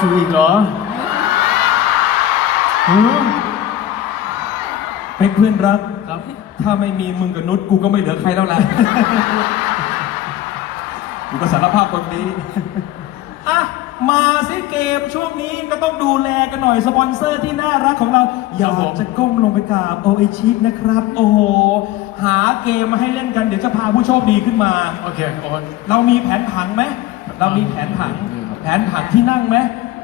สูอีกเหรอหือเพ็กเพื่อนรัก ครับถ้าไม่มีมึงกับนุชกูก็ไม่เหลือใครแล้วแหละกูก็สารภาพตรงนี้ อะ มาสิเกมช่วงนี้ก็ต้องดูแลกันหน่อยสปอนเซอร์ที่น่ารักของเราอยากจะก้มลงไปกราบโอเอชินะครับ โอ้โห หาเกมมาให้เล่นกันเดี๋ยวจะพาผู้โชคดีขึ้นมา โอเคโอ้ยเรามีแผนผังไหม เรามีแผนผังแผนผังที่นั่งไหม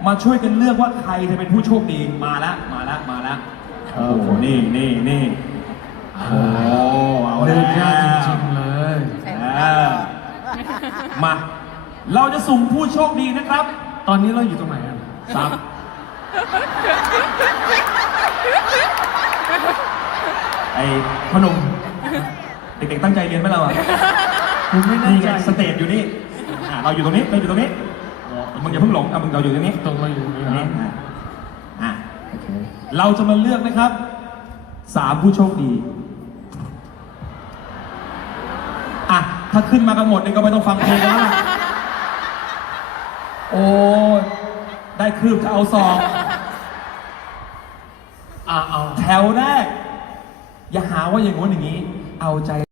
มาช่วยกันเลือกว่าใครจะเป็นผู้โชคดีมาละมาละมาละโอ้โหนี่นี่นี่โอ้โหเอาเลืแล้อกยากจริว งๆเลย อ่ามา เราจะสุ่มผู้โชคดีนะครับตอนนี้เราอยู่ตรงไหนอะสามไอ้พอหนุ่มเด็กๆตั้งใจเรียนไหมเราอะผมไม่แน่นี่ใจไงสเตจอยู่นี่อะเราอยู่ตรงนี้เราอยู่ตรงนี้ มึงอย่าเพิ่งหลงอะมึงเราอยู่ตรงนี้ตรงเราอยู่ตรงนี้ตรงนี้นะอะอะโอเคเราจะมาเลือกนะครับสามผู้โชคดีอะถ้าขึ้นมากันหมดเนี่ยก็ไม่ต้องฟังเพลงแล้วล่ะโอ้ยได้คืบจะเอาซองอ่าเอาแถวแรกอย่าหาว่าอย่างงู้นอย่างนี้ เอาใจ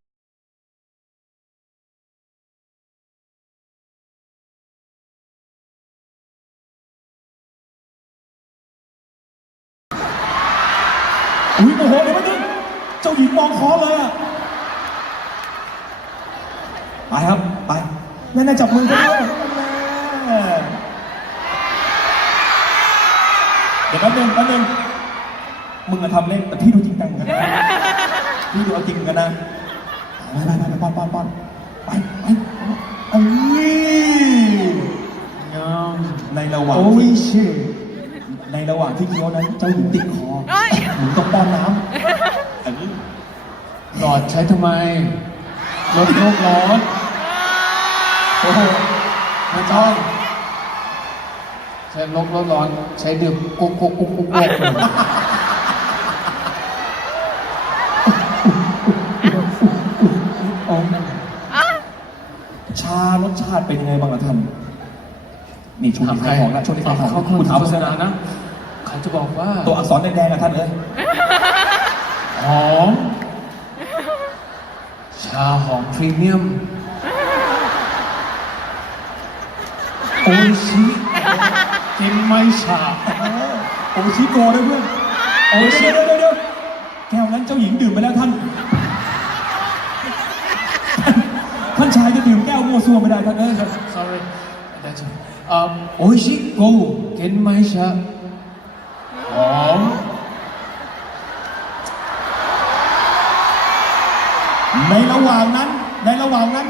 อุ้ยโอ้โหเดี๋ยวไม่ดึงเจ้าหญิงมองคอเลยอะไปครับ ไปแม่น่าจับมือกันด้วยแม่เดี๋ยวแป๊บนึงแป๊บนึงมึงอะทำเล่นแต่พี่ดูจริงจังเหมือนกันนะพี่ดูเอาจริงเหมือนกันนะไปไปไปไปป้อนป้อนป้อนไปไปเอ้ยยอมในระหว่างโอ้ยที่ชิในระหว่างที่เคี้ยวนั้นเจ้าหญิงติดคอ หมึงต้องป้อนน้ำอันนี้หลอดใช้ทำไมลดโลกร้อนโอ้โหไม่ต้องใช้ลดโลกร้อน ใช้ดื่มกุ๊กกุ๊กกุ๊กกุ๊กกุ๊กโอ้ชารสชาติเป็นยังไงบ้างล่ะท่านนี่ช่วงนี้ขายของแล้วช่วงนี้ขายของเขาคุณถามโฆเพื่ษอนณานะ นะเขาจะบอกว่าตัวอักษรแดงๆอะท่านเอ้ยหอม ชาหอมพรีเมียมโอชิกินไม่ชาโอชิโกด้วยเพื่อนโอชิเดี๋ยวเดี๋ยวเดี๋ยวแก้วนั้นเจ้าหญิงดื่มไปแล้วท่าน ท่านชายจะดื่มแก้วมั่วซั่วไม่ได้ท่านเอ้ย sorry that's um โอชิโกกินไม่ชาหอม ในระหว่างนั้น ในระหว่างนั้น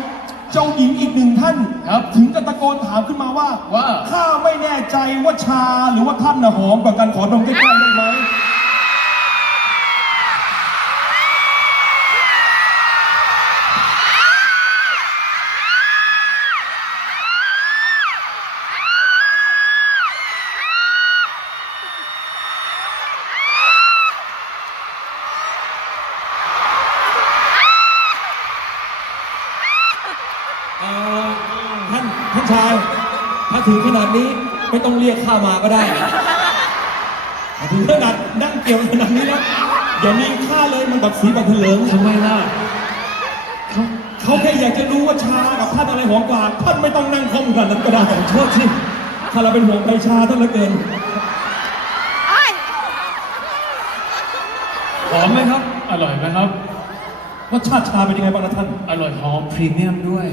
เจ้าหญิงอีกหนึ่งท่านครับถึงกับตะโกนถามขึ้นมาว่าว่า ข้าไม่แน่ใจว่าชาหรือว่าท่านน่ะหอมกว่ากันขอดมใกล้ๆได้ไหม ท่านท่านชาย ถ้าถึงขนาดนี้ไม่ต้องเรียกข้ามาก็ได้ถ้าถึงขนาดนั่งเกี่ยวขนาดนี้แล้วอย่ามีค่าเลยมันแบบสีแบบเถลิงทำไมล่ะเขาเขาแค่อยากจะรู้ว่าชากับท่านอะไรหอมกว่าท่านไม่ต้องนั่งคอมขนาดนั้นก็ได้ขอโทษที่ถ้าเราเป็นห่วงใครชาท่านเหลือเกินหอมไหมครับ อร่อยไหมครับ รสชาติชาเป็นยังไงบ้างนะท่าน อร่อยหอมพรีเมียมด้วย